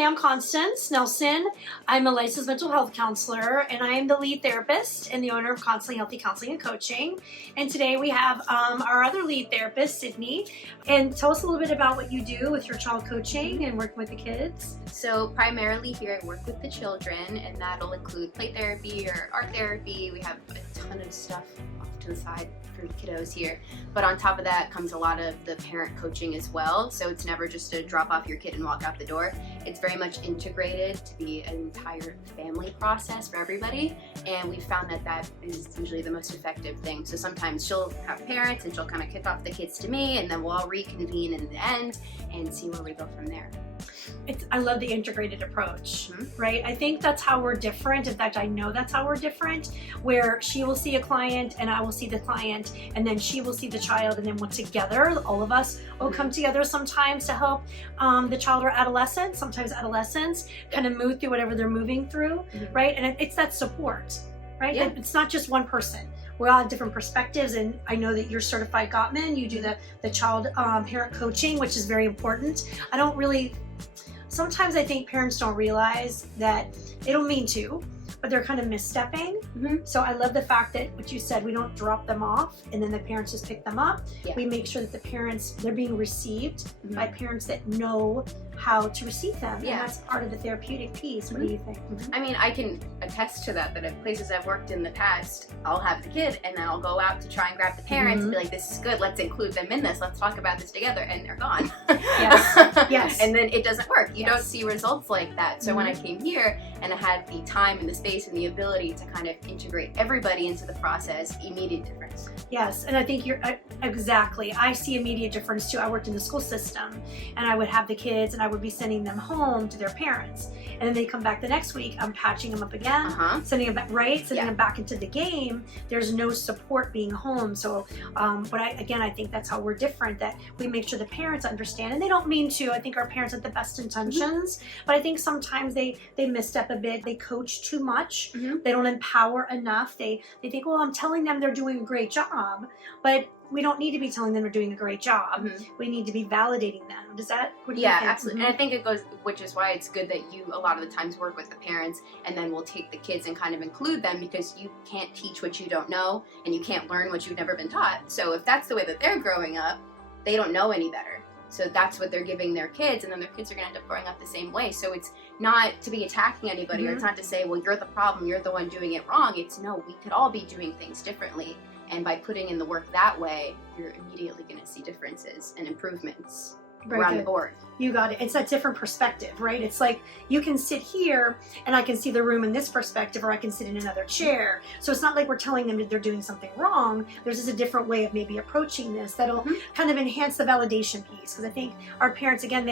Hi, I'm Constance Nelson. I'm a licensed mental health counselor, and I am the lead therapist and the owner of Constantly Healthy Counseling and Coaching. And today we have our other lead therapist, Sydney. And tell us a little bit about what you do with your child coaching and working with the kids. So primarily here I work with the children, and that'll include play therapy or art therapy. We have a ton of stuff off to the side for kiddos here. But on top of that comes a lot of the parent coaching as well. So it's never just to drop off your kid and walk out the door. It's very much integrated to be an entire family process for everybody. And we found that that is usually the most effective thing. So sometimes she'll have parents and she'll kind of kick off the kids to me, and then we'll all reconvene in the end and see where we go from there. I love the integrated approach, Mm-hmm. right? I think that's how we're different. In fact, I know that's how we're different, where she will see a client and I will see the client, and then she will see the child, and then we're together, all of us will come together sometimes to help the child or adolescent, sometimes adolescents, kind of move through whatever they're moving through, right? And it's that support, right? Yeah. It's not just one person. We all have different perspectives, and I know that you're certified Gottman. You do the child parent coaching, which is very important. Sometimes I think parents don't realize that they don't mean to, but they're kind of misstepping. So I love the fact that what you said, we don't drop them off and then the parents just pick them up. Yeah. We make sure that the parents, they're being received by parents that know how to receive them. Yeah. And that's part of the therapeutic piece. What do you think? I mean, I can attest to that at places I've worked in the past, I'll have the kid and then I'll go out to try and grab the parents and be like, this is good, let's include them in this, let's talk about this together, and they're gone. Yes. Yes. And then it doesn't work. You Yes. don't see results like that. So when I came here and I had the time and the space and the ability to kind of integrate everybody into the process, immediate difference. Yes, and I think you're exactly. I see immediate difference too. I worked in the school system, and I would have the kids, and I would be sending them home to their parents, and then they come back the next week. I'm patching them up again, sending them back, sending them back into the game. There's no support being home. So, but I think that's how we're different. That we make sure the parents understand, and they don't mean to. I think our parents have the best intentions, but I think sometimes they misstep a bit. They coach too much. They don't empower enough. They think, well, I'm telling them they're doing a great job, but we don't need to be telling them they're doing a great job. We need to be validating them. What do you think? Absolutely. And I think it goes, which is why it's good that you a lot of the times work with the parents, and then we'll take the kids and kind of include them, because you can't teach what you don't know, and you can't learn what you've never been taught. So if that's the way that they're growing up, they don't know any better. So that's what they're giving their kids, and then their kids are going to end up growing up the same way. So it's not to be attacking anybody, or it's not to say, well, you're the problem, you're the one doing it wrong. It's no, we could all be doing things differently. And by putting in the work that way, you're immediately going to see differences and improvements around the board. You got it. It's that different perspective, right? It's like you can sit here and I can see the room in this perspective, or I can sit in another chair. So it's not like we're telling them that they're doing something wrong. There's just a different way of maybe approaching this that'll kind of enhance the validation piece. Because I think our parents, again,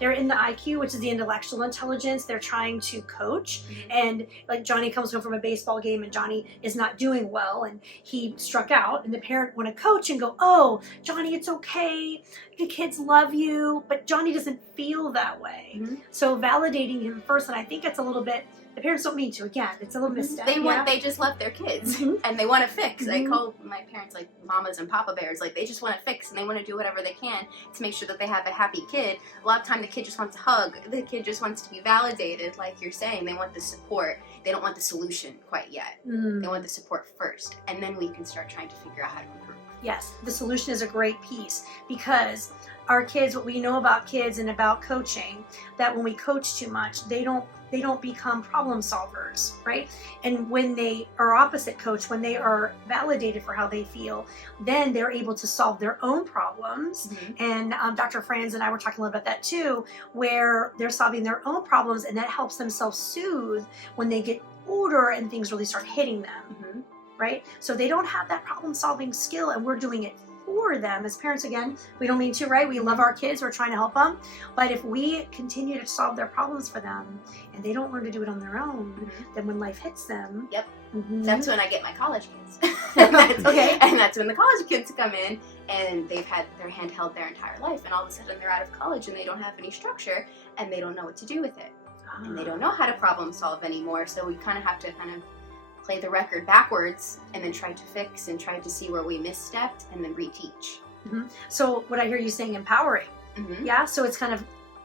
they're in the IQ, which is the intellectual intelligence. They're trying to coach. And like Johnny comes home from a baseball game and Johnny is not doing well and he struck out, and the parent want to coach and go, oh, Johnny, it's okay. The kids love you. But Johnny doesn't feel that way. So validating him first, and I think it's a little bit, the parents don't mean to. Again, it's a little misstep. They just love their kids and they want to fix. I call my parents like mamas and papa bears. Like, they just want to fix and they want to do whatever they can to make sure that they have a happy kid. A lot of time the kid just wants a hug. The kid just wants to be validated, like you're saying. They want the support. They don't want the solution quite yet. They want the support first, and then we can start trying to figure out how to improve. Yes, the solution is a great piece, because our kids, what we know about kids and about coaching, that when we coach too much, they don't become problem solvers, right? And when they are opposite coach, when they are validated for how they feel, then they're able to solve their own problems. And Dr. Franz and I were talking a little about that too, where they're solving their own problems, and that helps them self-soothe when they get older and things really start hitting them, right? So they don't have that problem-solving skill, and we're doing it for them as parents. Again, we don't mean to, right? We love our kids, we're trying to help them, but if we continue to solve their problems for them and they don't learn to do it on their own, then when life hits them, that's when I get my college kids. And that's when the college kids come in, and they've had their hand held their entire life, and all of a sudden they're out of college and they don't have any structure and they don't know what to do with it, and they don't know how to problem solve anymore. So we kind of have to play the record backwards and then try to fix and try to see where we misstepped and then reteach. So what I hear you saying, empowering. Yeah, so it's kind of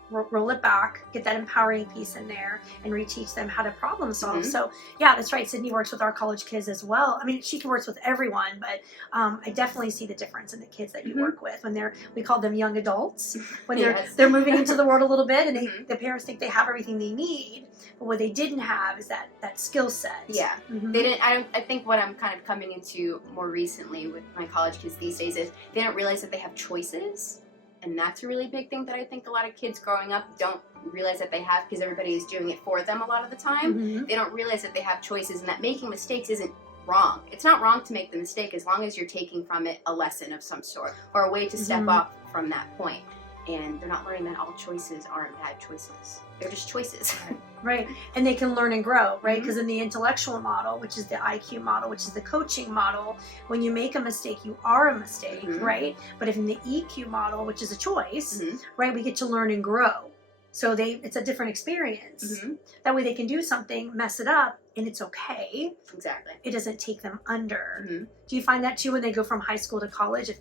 roll it back, get that empowering piece in there, and reteach them how to problem solve. Mhm. So yeah, that's right. Sydney works with our college kids as well. I mean, she works with everyone, but I definitely see the difference in the kids that you Mhm. work with when we call them young adults, when Yes. they're moving into the world a little bit, and Mhm. the parents think they have everything they need, but what they didn't have is that skill set. Yeah. Mhm. They didn't. I think what I'm kind of coming into more recently with my college kids these days is they don't realize that they have choices, and that's a really big thing that I think a lot of kids growing up don't realize that they have, because everybody is doing it for them a lot of the time. Mhm. They don't realize that they have choices, and that making mistakes isn't wrong. It's not wrong to make the mistake as long as you're taking from it a lesson of some sort or a way to step Mhm. off from that point. And they're not learning that all choices aren't bad choices. They're just choices. Right, and they can learn and grow, right? Mhm. Because in the intellectual model, which is the IQ model, which is the coaching model, when you make a mistake, you are a mistake, Mhm. right? But if in the EQ model, which is a choice, Mhm. right, we get to learn and grow. So it's a different experience. Mhm. That way they can do something, mess it up, and it's okay. Exactly. It doesn't take them under. Mhm. Do you find that too when they go from high school to college? If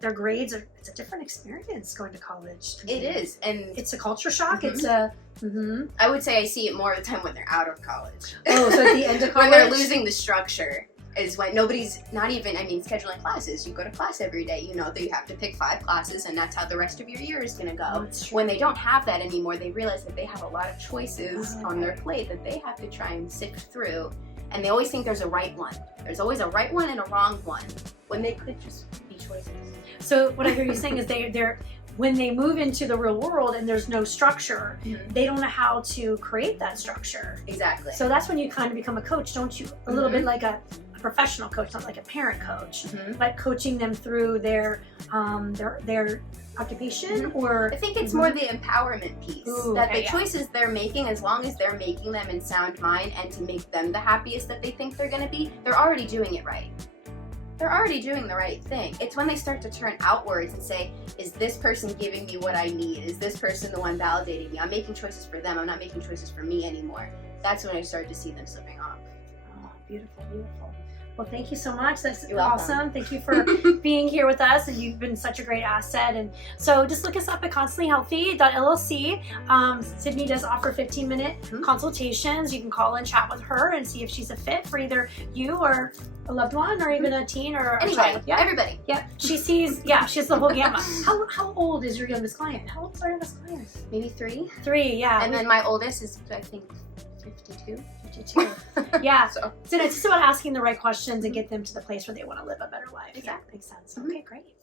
their grades are, it's a different experience going to college. It is, and It's a culture shock. Mhm. It's a mhm. I would say I see it more of the time when they're out of college. Oh, so at the end of when they're college? losing the structure is when nobody's not even, I mean, scheduling classes. You go to class every day. You know that you have to pick 5 classes, and that's how the rest of your year is going to go. That's true. When they don't have that anymore, they realize that they have a lot of choices Oh, on their plate that they have to try and sift through. And they always think there's a right one. There's always a right one and a wrong one, when they could just be choices. So what I hear you saying is they're when they move into the real world and there's no structure, Mhm. they don't know how to create that structure. Exactly. So that's when you kind of become a coach, don't you? A little Mhm. bit like a professional coach, not like a parent coach, Mhm. but coaching them through their occupation, or I think it's more the empowerment piece. Ooh, that okay, the yeah. choices they're making, as long as they're making them in sound mind and to make them the happiest that they think they're going to be, they're already doing it right. They're already doing the right thing. It's when they start to turn outwards and say, is this person giving me what I need? Is this person the one validating me? I'm making choices for them. I'm not making choices for me anymore. That's when I start to see them slipping off. Oh, beautiful, beautiful. Well, thank you so much. That's You're welcome. awesome. Thank you for being here with us, and you've been such a great asset. And so just look us up at constantlyhealthy.llc. Sydney does offer 15-minute Mhm. consultations. You can call and chat with her and see if she's a fit for either you or a loved one, or even a teen or a Anybody, child. Yeah. everybody. Yeah, she sees, yeah, she has the whole gamut. How old is your youngest client? How old is our youngest client? Maybe 3. 3, yeah. And then my oldest is, I think, 52. 52. Yeah. So, So it's just about asking the right questions and get them to the place where they want to live a better life. Exactly. Makes sense. Mhm. Okay, great.